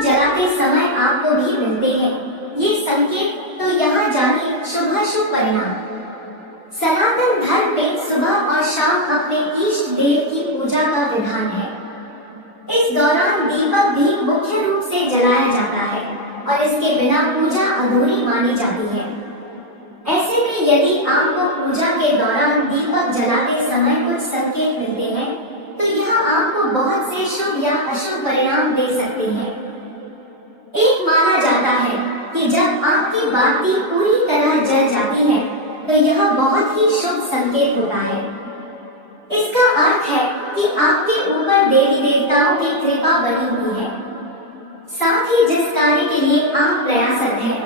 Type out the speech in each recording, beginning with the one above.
दीपक जलाते समय आपको भी मिलते हैं ये संकेत, तो यहाँ जानिए शुभ परिणाम। सनातन धर्म में सुबह और शाम अपने इष्ट देव की पूजा का विधान है। इस दौरान दीपक भी मुख्य रूप से जलाया जाता है और इसके बिना पूजा अधूरी मानी जाती है। ऐसे में यदि आपको पूजा के दौरान दीपक जलाते समय कुछ संकेत मिलते हैं, तो यह आपको बहुत से शुभ या अशुभ परिणाम दे सकते हैं। एक माना जाता है कि जब आपकी बाती पूरी तरह जल जाती है, तो यह बहुत ही शुभ संकेत होता है। इसका अर्थ है कि आपके ऊपर देवी देवताओं की कृपा बनी हुई है। साथ ही जिस कार्य के लिए आप प्रयासरत हैं,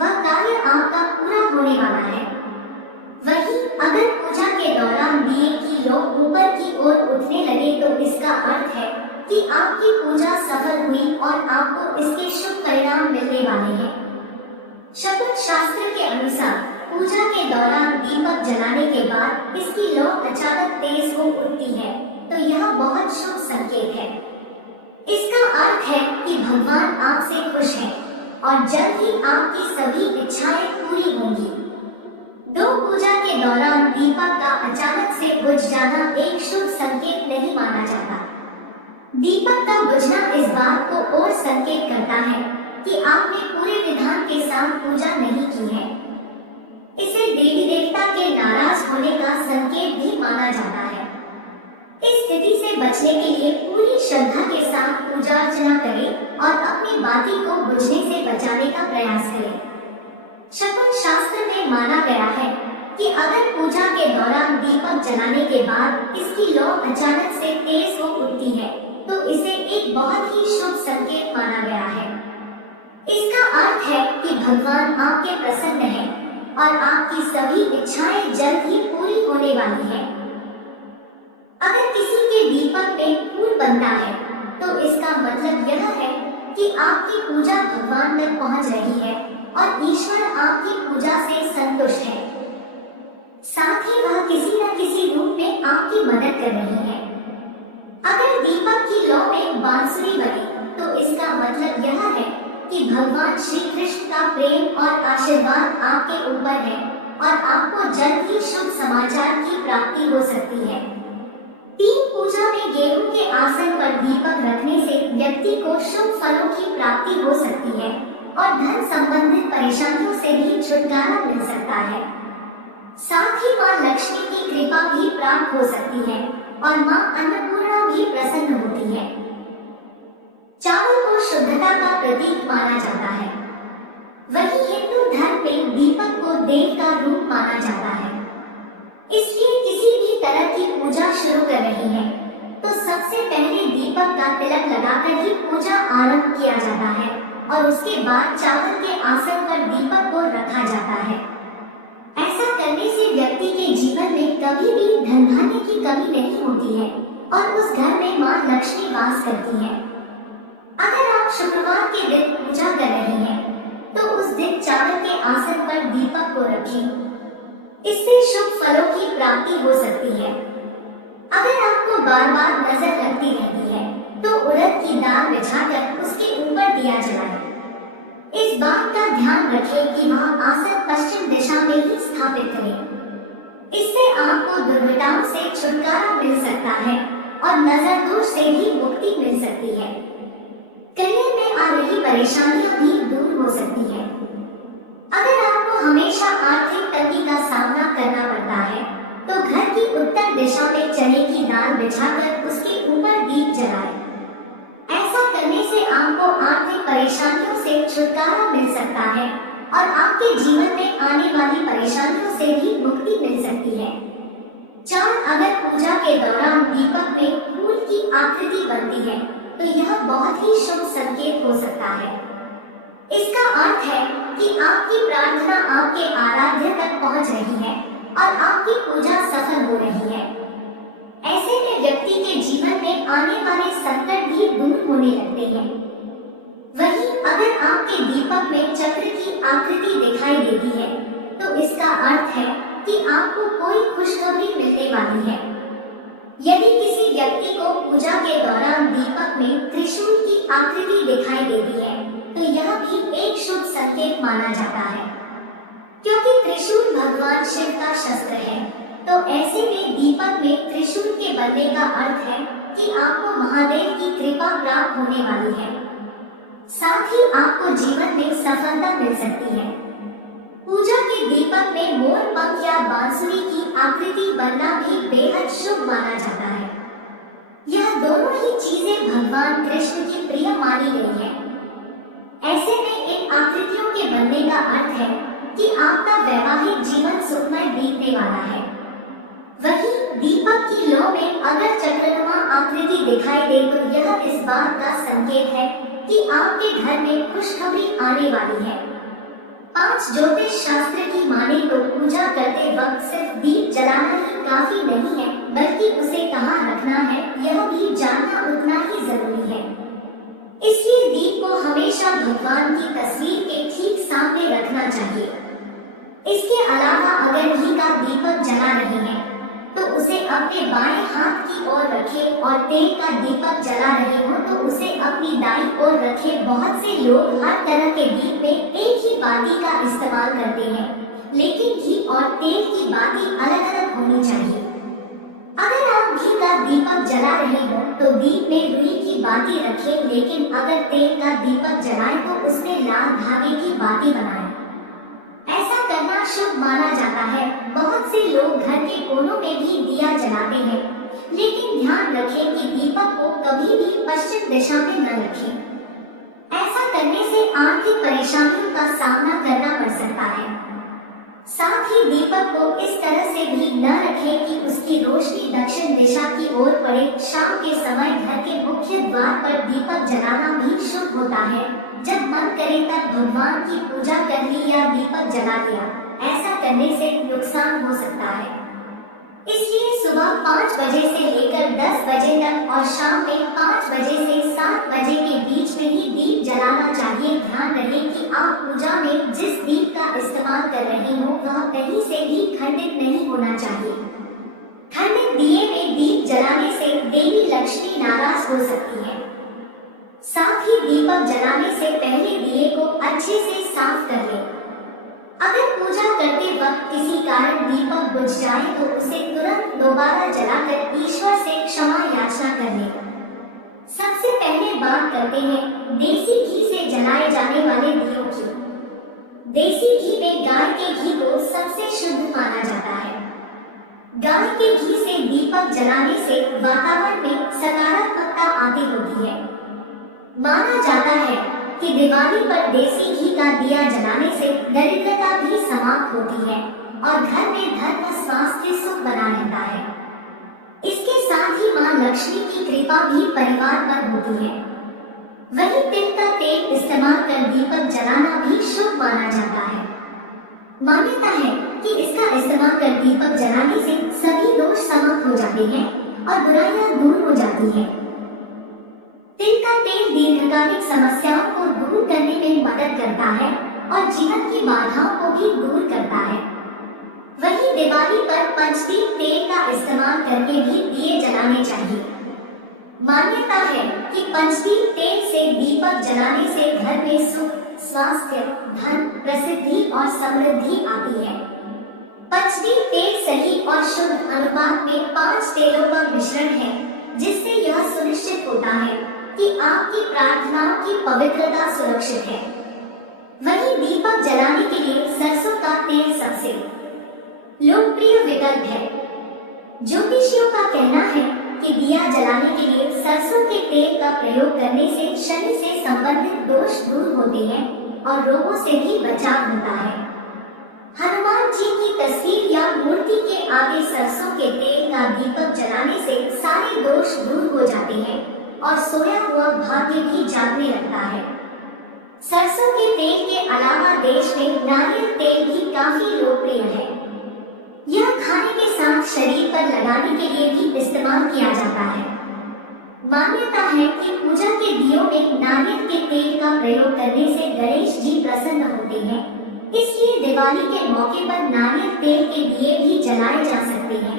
वह कार्य आपका पूरा होने वाला है। वहीं अगर पूजा के दौरान दिए की लो ऊपर की ओर उठने लगे, तो इसका अर्थ है कि आपकी पूजा सफल हुई और आपको इसके शुभ परिणाम मिलने वाले हैं। शकुन शास्त्र के अनुसार पूजा के दौरान दीपक जलाने के बाद इसकी लो अचानक तेज हो उठती है, तो यह बहुत शुभ संकेत है। इसका अर्थ है कि भगवान आपसे खुश हैं और जल्द ही आपकी सभी इच्छाएं पूरी होंगी। दो पूजा के दौरान दीपक का अचानक से बुझ जाना एक शुभ संकेत नहीं माना जाता। दीपक का बुझना इस बात को और संकेत करता है कि आपने पूरे विधान के साथ पूजा नहीं की है। इसे देवी देवता के नाराज होने का संकेत भी माना जाता है। इस स्थिति से बचने के लिए पूरी श्रद्धा के साथ पूजा अर्चना करें और अपनी बाती को बुझने से बचाने का प्रयास करें। शकुन शास्त्र में माना गया है कि अगर पूजा के दौरान दीपक जलाने के बाद इसकी लौ अचानक से तेज हो उठती है, तो इसे एक बहुत ही शुभ संकेत माना गया है। इसका अर्थ है कि भगवान आपके प्रसन्न हैं और आपकी सभी इच्छाएं जल्द ही पूरी होने वाली हैं। अगर किसी के दीपक में फूल बनता है, तो इसका मतलब यह है कि आपकी पूजा भगवान तक पहुंच रही है और ईश्वर आपकी पूजा से संतुष्ट है। साथ ही वह किसी न किसी रूप में आपकी मदद कर रही है। अगर दीपक की लौ में बांसुरी बने, तो इसका मतलब यह है कि भगवान श्री कृष्ण का प्रेम और आशीर्वाद आपके ऊपर है और आपको जल्द ही शुभ समाचार की प्राप्ति हो सकती है। तीन पूजा में गेहूं के आसन पर दीपक रखने से व्यक्ति को शुभ फलों की प्राप्ति हो सकती है और धन संबंधित परेशानियों से भी छुटकारा मिल सकता है। साथ ही मां लक्ष्मी की कृपा भी प्राप्त हो सकती है और मां अन्नपूर्णा भी प्रसन्न होती है। चावल को शुद्धता का प्रतीक माना जाता है। वहीं हिंदू धर्म में दीपक को देव का रूप माना जाता है। इसलिए किसी भी तरह की पूजा शुरू कर रही है, तो सबसे पहले दीपक का तिलक लगाकर ही पूजा आरंभ किया जाता है और उसके बाद चावल के आसन पर दीपक को रखा जाता है। ऐसा करने से व्यक्ति के जीवन में कभी भी धन धान्य की कमी नहीं होती है और उस घर में मां लक्ष्मी वास करती है। अगर आप शुक्रवार के दिन पूजा कर रहे हैं, तो उस दिन चावल के आसन पर दीपक को रखें। इससे शुभ फलों की प्राप्ति हो सकती है। अगर आपको बार बार नजर लगती रहती है, तो उड़द की दाल बिछाकर उसके ऊपर दिया जलाएं। इस बात का ध्यान रखें कि वह आसन पश्चिम दिशा में ही स्थापित करें। इससे आपको दुर्घटनाओं से छुटकारा मिल सकता है और नजर दोष से भी मुक्ति मिल सकती है। करियर में आ रही परेशानियां भी दूर हो सकती है। अगर आपको हमेशा आर्थिक तंगी का सामना करना पड़ता है, तो घर की उत्तर दिशा में चने की दाल बिछाकर उसके ऊपर दीप जलाएं। ऐसा करने से आपको आर्थिक परेशानियों से छुटकारा मिल सकता है और आपके जीवन में आने वाली परेशानियों से भी मुक्ति मिल सकती है। चांद अगर पूजा के दौरान दीपक में फूल की आकृति बनती है, तो यह बहुत ही शुभ संकेत हो सकता है। इसका अर्थ है कि आपकी प्रार्थना आपके आराध्य तक पहुंच रही है और आपकी पूजा सफल हो रही है। ऐसे में व्यक्ति के जीवन में आने वाले संकट भी दूर होने लगते हैं। वहीं अगर आपके दीपक में चक्र की आकृति दिखाई देती है, तो इसका अर्थ है कि आपको कोई खुशखबरी मिलने वाली है। यदि किसी व्यक्ति को पूजा के दौरान दीपक में त्रिशूल की आकृति दिखाई देती है तो यह भी एक शुभ संकेत माना जाता है, क्योंकि त्रिशूल भगवान शिव का शस्त्र है। तो ऐसे में दीपक में त्रिशूल के बनने का अर्थ है कि आपको महादेव की कृपा प्राप्त होने वाली है, साथ ही आपको जीवन में सफलता मिल सकती है। पूजा के दीपक में मोर पंख या बांसुरी की आकृति बनना भी बेहद शुभ माना जाता है। यह दोनों ही चीजें भगवान कृष्ण की प्रिय मानी गई है। ऐसे में इन आकृतियों के बनने का अर्थ है कि आपका वैवाहिक जीवन सुखमय बीतने वाला है। वहीं दीपक की लौ में अगर चक्रनुमा आकृति दिखाई दे तो यह इस बात का संकेत है कि आपके घर में खुशखबरी आने वाली है। 5 ज्योतिष शास्त्र की माने तो पूजा करते वक्त सिर्फ दीप जलाना ही काफी नहीं है, बल्कि उसे कहाँ रखना है यह भी जानना उतना ही जरूरी है। इसलिए दीप को हमेशा भगवान की तस्वीर के ठीक सामने रखना चाहिए। इसके अलावा अगर घी का दीपक जला रहे हैं तो उसे अपने बाएं हाथ की ओर रखें और तेल का दीपक जला रहे हो तो उसे अपनी दाईं ओर रखें। बहुत से लोग हर तरह के दीप में एक ही बाती का इस्तेमाल करते हैं, लेकिन घी और तेल की बाती अलग अलग होनी चाहिए। अगर आप घी का दीपक जला रहे हो तो दीप में रुई की बाती रखें, लेकिन अगर तेल का दीपक जलाएं तो उसमें लाल धागे की बाती बनाएं। ऐसा करना शुभ माना जाता है। बहुत से लोग घर के कोनों में भी दिया जलाते हैं, लेकिन ध्यान रखें कि दीपक को कभी भी पश्चिम दिशा में न रखें। ऐसा करने से आर्थिक परेशानियों का सामना करना पड़ सकता है। साथ ही दीपक को इस तरह से भी न रखें कि उसकी रोशनी दक्षिण दिशा की ओर पड़े। शाम के समय घर के मुख्य द्वार पर दीपक जलाना भी शुभ होता है। जब मन करे तब भगवान की पूजा कर ली या दीपक जला दिया। ऐसा करने से नुकसान हो सकता है, इसलिए सुबह 5 बजे से लेकर 10 बजे तक और शाम में 5 बजे से 7 बजे के बीच में ही दीप जलाना चाहिए। ध्यान रहे कि आप पूजा में जिस दीप का इस्तेमाल कर रहे हो वह कहीं से भी खंडित नहीं होना चाहिए। खंडित दिए में दीप जलाने से देवी लक्ष्मी नाराज हो सकती है। साथ ही दीपक जलाने से पहले दिए को अच्छे से साफ कर लें। अगर पूजा करते वक्त किसी कारण दीपक बुझ जाए तो उसे तुरंत दोबारा जलाकर ईश्वर से क्षमा याचना कर लें। सबसे पहले बात करते हैं देसी घी से जलाए जाने वाले दियों की। देसी घी में गाय के घी को सबसे शुद्ध माना जाता है। गाय के घी से दीपक जलाने से वातावरण में सकारात्मकता आती होती है। माना जाता है कि दिवाली पर देसी घी का दिया जलाने से दरिद्रता भी समाप्त होती है और घर में धन व स्वास्थ्य सुख बना रहता है। इसके साथ ही मां लक्ष्मी की कृपा भी परिवार पर होती है। वहीं तिल का तेल इस्तेमाल कर दीपक जलाना भी शुभ माना जाता है। मान्यता है कि इसका इस्तेमाल कर दीपक जलाने से सभी दोष समाप्त हो जाते हैं और बुराइयां दूर हो जाती हैं। तिल का तेल दीर्घकालिक समस्याओं को दूर करने में मदद करता है और जीवन की बाधाओं को भी दूर करता है। वहीं दिवाली पर पंचदीप तेल का इस्तेमाल करके भी दिए जलाने चाहिए। मान्यता है कि पंचदीप तेल से दीपक जलाने से घर में सुख, स्वास्थ्य, धन, प्रसिद्धि और समृद्धि आती है। पंचदीप तेल सही और शुद्ध अनुपात में 5 तेलों का मिश्रण है, जिससे यह सुनिश्चित होता है कि आपकी प्रार्थनाओं की पवित्रता सुरक्षित है। वहीं दीपक जलाने के लिए सरसों का तेल सबसे लोकप्रिय विकल्प है। ज्योतिषियों का कहना है कि दिया जलाने के लिए सरसों के तेल का प्रयोग करने से शनि से संबंधित दोष दूर होते हैं और रोगों से भी बचाव होता है। हनुमान जी की तस्वीर या मूर्ति के आगे सरसों के तेल का दीपक जलाने से सारे दोष दूर हो जाते हैं और सोया हुआ भाग्य भी जागने लगता है। सरसों के तेल के अलावा देश में नारियल तेल भी काफी लोकप्रिय है। यह खाने के साथ शरीर पर लगाने के लिए भी इस्तेमाल किया जाता है। मान्यता है कि पूजा के दियों में नारियल के तेल का प्रयोग करने से गणेश जी प्रसन्न होते हैं, इसलिए दिवाली के मौके पर नारियल तेल के दिए भी जलाए जा सकते हैं।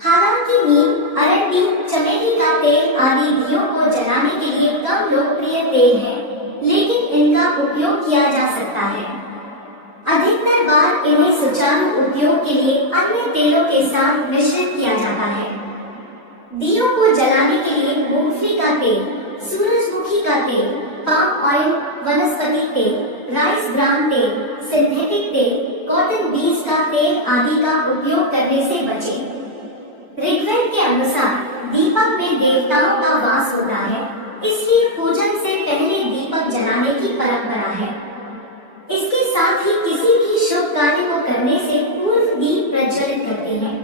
हालांकि नीम, अरंडी, चमेली का तेल आदि दियों को जलाने के लिए कम लोकप्रिय तेल है, लेकिन इनका उपयोग किया जा सकता है। अधिकतर बार इन्हें सुचारू उपयोग के लिए अन्य तेलों के साथ मिश्रित किया जाता है। दियों को जलाने के लिए मूंगफली का तेल, सूरजमुखी का तेल, पाम ऑयल, वनस्पति तेल, राइस ब्रान तेल, सिंथेटिक तेल, कॉटन बीज का तेल आदि का उपयोग करने से बचें। ऋग्वेद के अनुसार दीपक में देवताओं का वास होता है, इसलिए पूजन से पहले दीपक जलाने की परंपरा है। इसके साथ ही किसी भी शुभ कार्य को करने से पूर्व दीप प्रज्वलित करते हैं।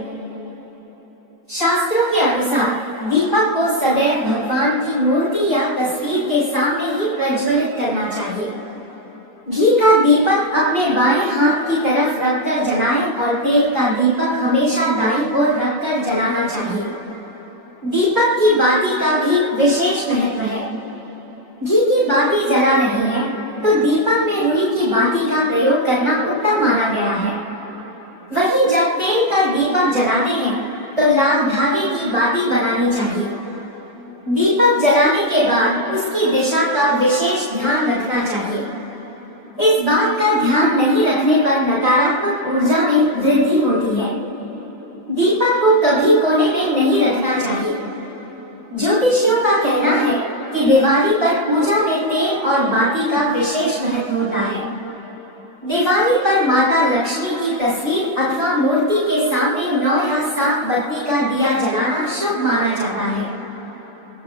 शास्त्रों के अनुसार दीपक को सदैव भगवान की मूर्ति या तस्वीर के सामने ही प्रज्वलित करना चाहिए। घी का दीपक अपने बाएं हाथ की तरफ रखकर जलाएं और तेल का दीपक हमेशा दाईं ओर रखकर जलाना चाहिए। दीपक की बाती का भी विशेष महत्व है। घी की बाती जला रही है तो दीपक में रुई की बाती का प्रयोग करना उत्तम माना गया है। वहीं जब तेल का दीपक जलाते हैं तो लाल धागे की बाती बनानी चाहिए। दीपक जलाने के बाद उसकी दिशा का विशेष ध्यान रखना चाहिए। इस बात का ध्यान नहीं रखने पर नकारात्मक ऊर्जा में वृद्धि होती है। दीपक को कभी कोने में नहीं रखना चाहिए। ज्योतिषियों का कहना है कि दिवाली पर पूजा में तेल और बाती का विशेष महत्व होता है। दिवाली पर माता लक्ष्मी की तस्वीर अथवा मूर्ति के सामने 9 या 7 बत्ती का दिया जलाना शुभ माना जाता है।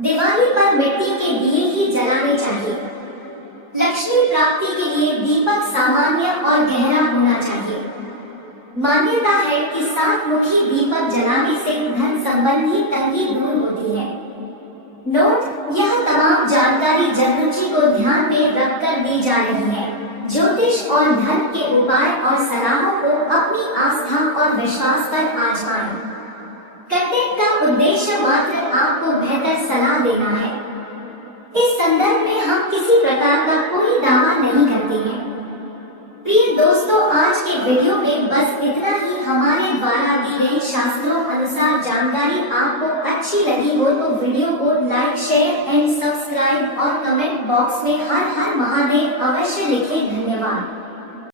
दिवाली पर मिट्टी के दिए ही जलाने चाहिए। लक्ष्मी प्राप्ति के लिए दीपक सामान्य और गहरा होना चाहिए। मान्यता है कि 7 मुखी दीपक जलाने से धन संबंधी तंगी दूर होती है। नोट: यह तमाम जानकारी जनरुचि को ध्यान में रखकर दी जा रही है। ज्योतिष और धन के उपाय और सलाहों को अपनी आस्था और विश्वास पर आजमाएं। कंटेंट का उद्देश्य मात्र आपको बेहतर सलाह देना है। इस संदर्भ में हम किसी प्रकार का कोई दावा नहीं करते हैं। प्रिय दोस्तों, आज के वीडियो में बस इतना ही। हमारे द्वारा दी गई शास्त्रों अनुसार जानकारी आपको अच्छी लगी हो तो वीडियो को लाइक, शेयर एंड सब्सक्राइब और कमेंट बॉक्स में हर हर महादेव अवश्य लिखें। धन्यवाद।